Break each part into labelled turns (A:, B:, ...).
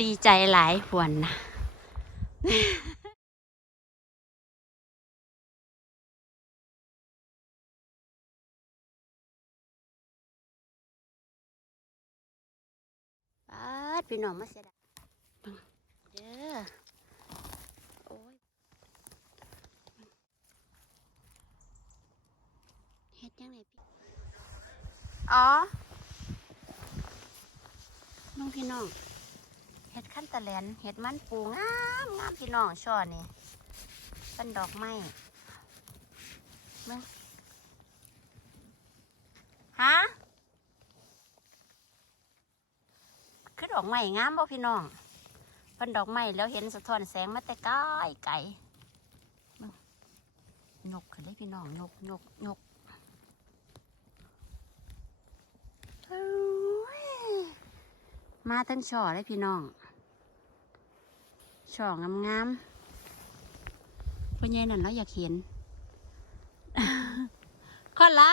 A: ดีใจหลายหวนนะปาดพี่น้องมาเสียดายเบิ่งเด้อโอ้ยเฮ็ดยังไงพี่ อ๋อน้องพี่น้อง ขั้นตะแหลนเฮ็ดมันปูงามงามพี่น้องช่อนี่เป็นดอกไม้เบิ่งฮะคือดอกไม้งามบ่พี่น้องเพิ่นดอกไม้แล้วเห็นสะท้อนแสงมาแต่ไกลไกลเบิ่งนกขึ้นได้พี่น้องนกนกนกมาทั้งช่อเลยพี่น้อง ช่องามงามๆพ่อใหญ่นั่นเราอยากเห็นคอนละ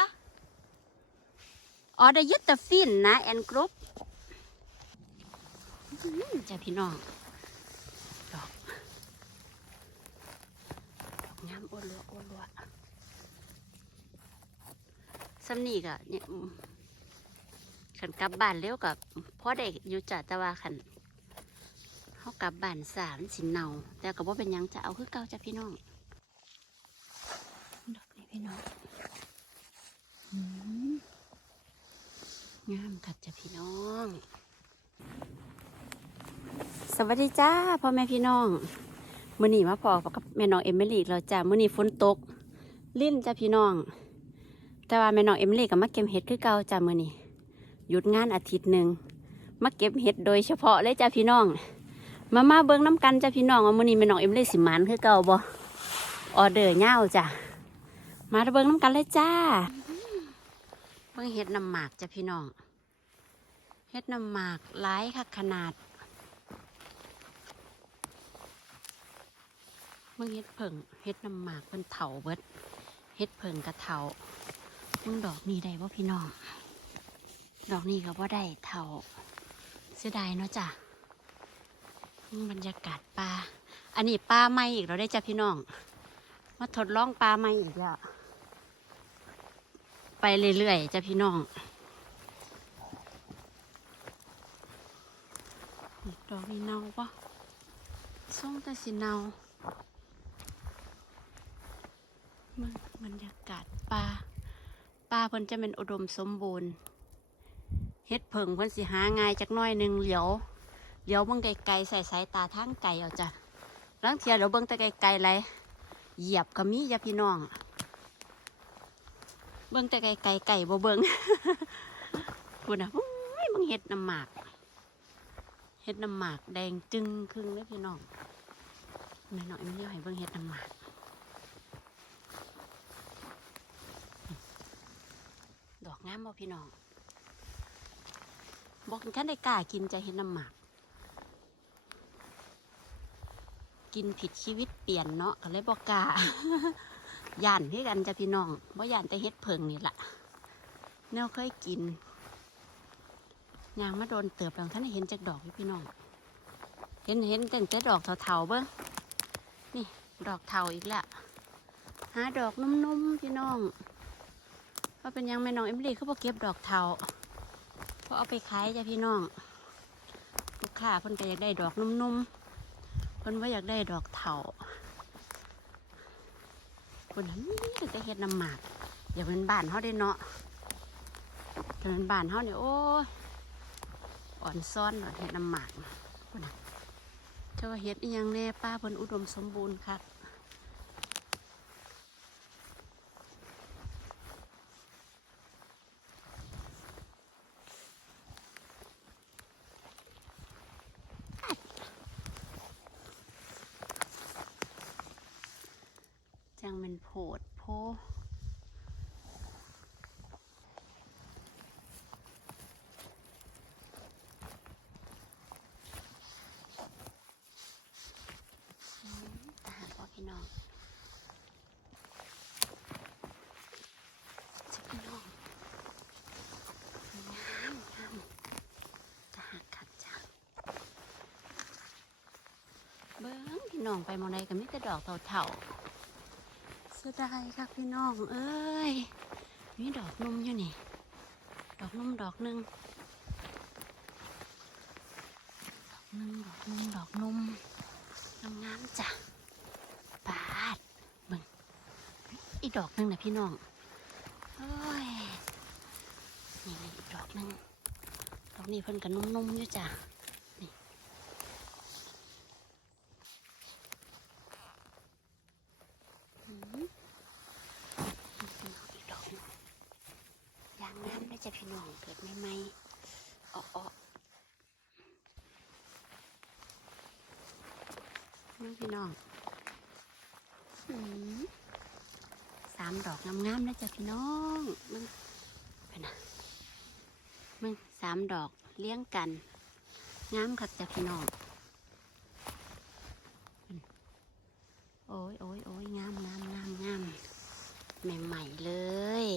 A: อ๋อได้ยึดแต่ฟินนะ แอนกรุ๊ปอื้อจ้าพี่น้อง ดอก ดอกงามโอลัวโอลัวสำนีกะเนี่ยอืมขันกลับบ้านเร็วกับพ่อได้อยู่จ้ะแต่ว่าขันเขา กลับบ้านสามนสิเนาแต่ก็บ่เป็นหยังจะเอาคือเก่าจ้ะพี่น้องดอกนี้พี่น้องอืมงามกัดจ้ะพี่น้อง สวัสดีจ้าพ่อแม่พี่น้องมื้อนี้มาพอกับแม่น้องเอมิลี่เราจ้ามื้อนี้ฝนตก ลิ้นจ้าพี่น้อง แต่ว่าแม่น้องเอมิลี่ก็มาเก็บเห็ดคือเก่าจ้ามื้อนี้หยุดงานอาทิตย์หนึ่งมาเก็บเห็ดโดยเฉพาะเลยจ้าพี่น้อง มามาเบิ่งน้ำกันจ้าพี่น้องว่ามือนี้แม่น้องเอมิลี่สิมันคือเก่าบ่ออเดอร์เง่าจ้ามาเบิ่งน้ำกันเลยจ้าเบิ่งเห็ดน้ำหมากจ้าพี่น้องเห็ดน้ำหมากหลายค่ะขนาดมึงเฮ็ดเผิงเฮ็ดน้ำหมากเพิ่นเถาเบิดเฮ็ดเผิงกระเถามึงดอกนี้ได้บ่พี่น้อง ดอกนี้ก็บ่ได้เถาเสียดายเนาะจ้ะ บรรยากาศป่า อันนี้ป่าไม้อีกเราได้จ้ะพี่น้อง มาทดลองป่าไม้อีกแล้วไปเรื่อยๆจ้ะพี่น้องดอกนี้เนาปะส่งแต่สิเนาเบิ่งบรรยากาศป่าป่าเพิ่นจะเป็นอุดมสมบูรณ์เฮ็ดเพิงเพิ่นสิหาง่ายจักน้อยหนึ่งเหลียว เหลียวเบิ่งไกลๆใส่สายตาทางไกลเอาจ้ะลังเทียเดี๋ยวเบิ่งแต่ไกลๆไรเหยียบก็มีจ้ะพี่น้อง เบิ่งแต่ไกลๆไก่บ่เบิ่งคุณน่ะเบิ่งเฮ็ดน้ำหมากเฮ็ดน้ำหมากแดงจึงครึ่งเลยพี่น้องแม่น้อยมีเดียวให้เบิ่งเฮ็ดน้ำหมากดอกงามบ่พี่น้องบอกท่านได้กล้ากินจะเห็นน้ำหมาก กินผิดชีวิตเปลี่ยนเนาะก็เลยบอกกาย่านที่กันจะพี่น้องบ่ย่านแต่เฮ็ดเพิงนี่แหละแนวเคยกินยางมาโดนเติบแล้วท่านเห็นจากดอกพี่น้อง เห็นเห็นตั้งแต่ดอกเถาๆเบิ้งนี่ดอกเถาอีกแล้วหาดอกนุ่มๆพี่น้องว่าเป็นยังแม่น้องเอมิลี่เขาบอกเก็บดอกเทาเพราะเอาไปขายจ้ะพี่น้องลูกค้าเพิ่นก็อยากได้ดอกนุ่มๆ พิ่นว่าอยากได้ดอกเถาคนนั้นนี่จะเฮ็ดน้ำหมากอย่าเป็นบ้านเขาได้เนาะถ้าเป็นบ้านเขาเนี่ยโอ้ยอ่อนซ้อนเฮ็ดน้ำหมากคนนั้นเจ้าเฮ็ดอียังแน่ป้าเพิ่นอุดมสมบูรณ์ค่ะจังเป็นโผดโพอืมตาหากว่าพี่น้องจะพี่น้องงามงามตาหากขัดจ้ะ น้องไปมองใดก็มีแต่ดอกเถาๆเสียดายค่ะพี่น้อง เอ้ย มีดอกนุ่มอยู่นี่ ดอกนุ่มดอกหนึ่งดอกหนึ่งดอกหนึ่งดอกนุ่มงามๆจ้ะปาดเบิ่งอีดอกหนึ่งนะพี่น้องโอ้ยนี่นี่อีดอกหนึ่งดอกนี้เพิ่นก็นุ่มๆอยู่จ้ะ นี่หืมนี่พี่น้องอีกดอกหนึ่งยางน้ำได้จ้ะพี่ น้องเกิดไม่ไหมๆอ้ออ้อนี่พี่น้องสามดอกงามๆนะจ๊ะพี่น้องมึงเป็นนะมึงสามดอกเลี้ยงกัน งามครับจ้ะพี่น้องอโอ้ยโอ้ยโอ้ยงามงามงามงามใหม่ๆเลย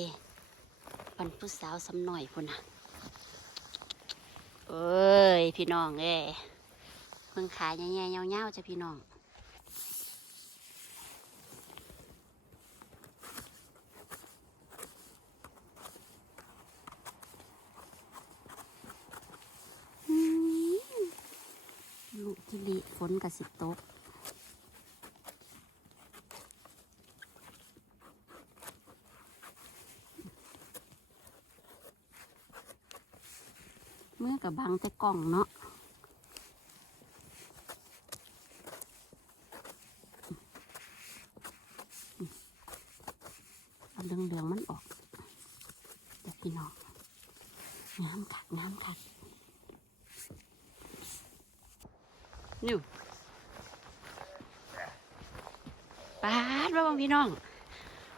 A: ปันผู้สาวสำหน่อยพุ่นนะ เอ้ย พี่น้องเอ้ยเพิ่งขายแง่ๆเงาๆจะพี่น้องลูกจิลิฝนกับสิบโตก มื่อกับบังแต่กล่องเนาะเอาเหลืองๆมันออกเดี๋ยวพี่น้องน้ำขัดน้ำขัดนี่ปาดว่าบางพี่น้อง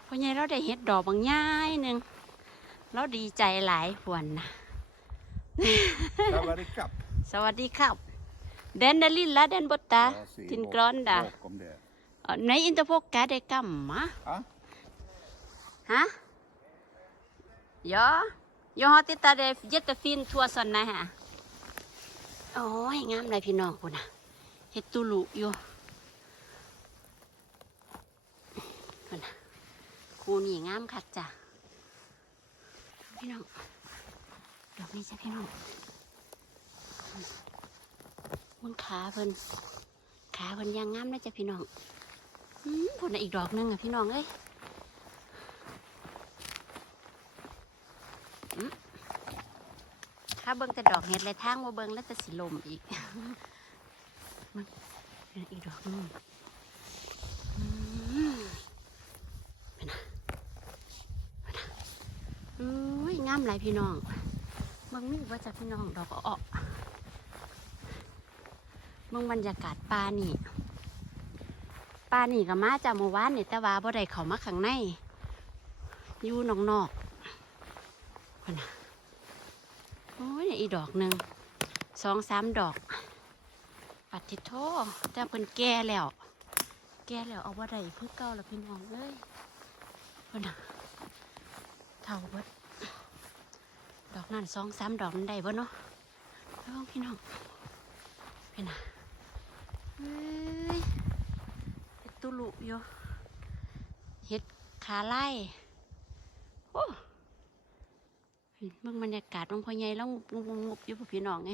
A: พอใหญ่เราได้เห็ดดอกบางย่ายหนึ่งเราดีใจหลายพวนนะ
B: Sawadee kap.
A: สวัสดีครับเดนเดลินละเดนบตตา
B: Ja, se
A: Tin
B: bak-
A: granda.
B: Bakom det.
A: เอ่อในอินเตอร์โฟกัสได้กัมมะ
B: Ja,
A: ฮะ Ja, jag har tittat det jättefin två sådana här. โอ้ยงามเลยพี่น้องคุณนะเฮ็ดตุลุอยู่คุณนะคูนี่งามคักจ้ะพี่น้อง ดอกนี้จ้ะพี่น้องมึงขาเพิ่นขาเพิ่นยางงามนะจ้ะพี่น้องอืมพุ่นอีกดอกหนึงอะพี่น้องเอ้ยถ้าเบิ่งแต่ดอกเห็ดเลยทางว่าเบิ่งแล้วจะสิลมอีกมันอีกดอกนึงอืมเป็นนะเป็นนะอุ้ยงามหลายพี่น้อง เบิ่งมีว่าจะพี่น้องดอกอ้อเบิ่งบรรยากาศป่านี่ป่านี่ก็มาจากเมื่อวานนี่แต่ว่าบ่ได้เขามาข้างในอยู่นอกๆเป็นนะโอ้ยอีดอกหนึ่งสองสามดอกปัดทิโทแต่เพิ่นแก่แล้ว แก่แล้วเอาว่าได้เพื่อเก่าแล้วพี่น้องเอ้ยเพิ่นน่ะเท่าเบิด ดอกนั่นสองสามดอกมันได้บิดเนาะเอาพี่น้องเป็นน่ะเฮ้ยเฮ็ดตุลุอยู่เฮ็ดขาไล่โอ้เบิ่งบรรยากาศลงพอใหญ่แล้วงุบงุบงุบอยู่พี่น้องไง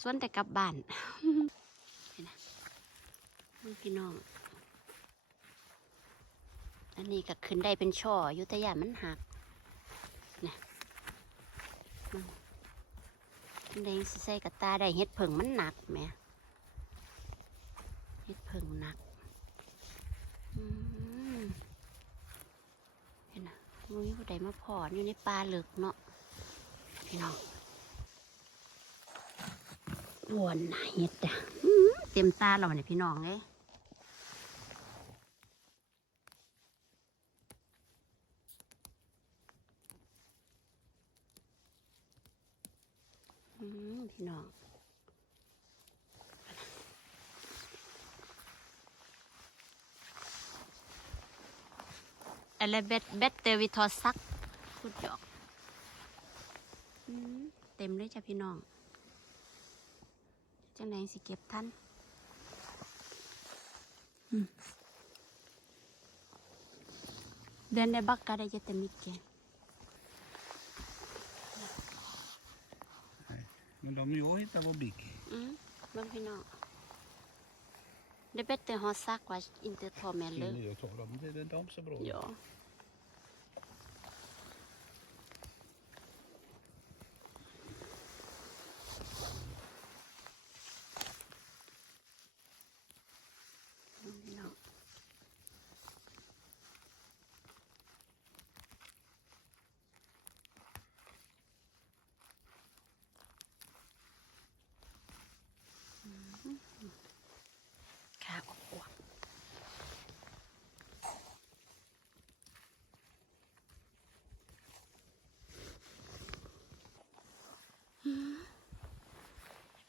A: ส่วนแต่กลับบ้านเห็นนะเบิ่งพี่น้อง อันนี้ก็ขึ้นได้เป็นช่ออยุทธยามันหัก แดงใส่กับตาได้เฮ็ดเผิงมันหนักแหม่เฮ็ดเผิงหนักเห็นนะมุ้ยผู้ใดมาพอนอยู่ในป่าเหลึกเนาะพี่น้องวนนาเห็ดอะเต็มตาเราเนี่ยพี่น้องเอ้ยอืม พี่น้องอะไรเบ็ดเบ็ดเตวิทอซักพูดหยอกอืมเต็มเลยจ้ะพี่น้อง จังไหนสิเก็บท่าน Mm. Den där backade jättemycket.
B: Men de jag hittade var big.
A: Mm. Menพี่น้องdet är bättre att ha sagt vad inte ta med
B: Skulle
A: löv.
B: jag ta dem? Det är de så bra.
A: Ja.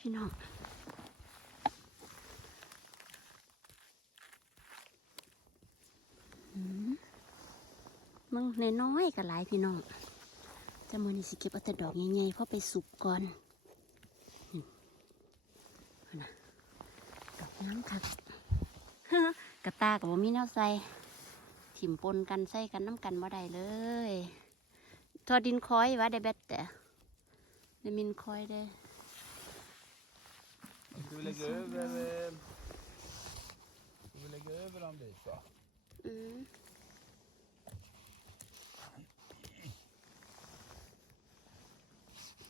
A: พี่น้องมมึงน้อยๆกับหลายพี่น้องจะมือนี่สิเก็บเอาแต่ดอกใหญ่ๆเพราะไปสุกก่อนนะดอกน้ำครับกระตากับบ่มีแนวใส่ถิ่มปนกันใส่กันน้ำกันบ่ได้เลยทอดินคอยว่าได้แบตแต่ได้มินคอยได้
B: vi lägga över... eh, Ska vi lägga över dem dit va?
A: อืม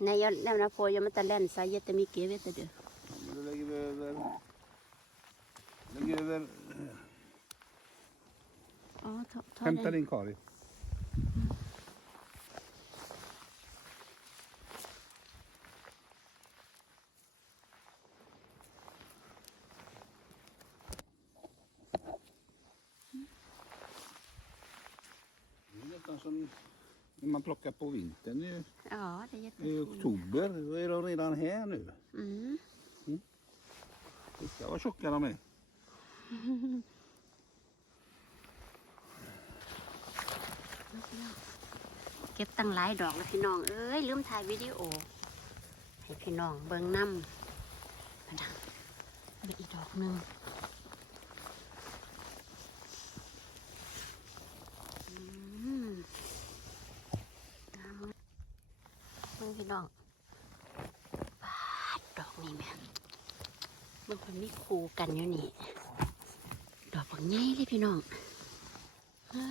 A: นายยนำนาโพยมันตะเล่นใส่เยอะแต่มีเกเวตเด้อ
B: Men då lägger vi över... Lägger över...
A: อ๋อทอทอ
B: Hämta
A: ได้
B: din Kari. Det är nästan som när man plockar på vintern i,
A: อ๋อได้เยอะ
B: i oktober. Då är de redan här nu.
A: อืม
B: Titta vad tjocka de är.
A: เก็บตั้งหลายดอกแล้วพี่น้อง เอ้ย ลืมถ่ายวิดีโอ ให้พี่น้องเบิ่งน้ำนะเดี๋ยวอีกดอกหนึ่งอืมงามมากเบิ่งพี่น้องปาดดอกนี่แม่ มันคนมีคูกันอยู่นี่ ดอกบางใหญ่เลยพี่น้องเฮ้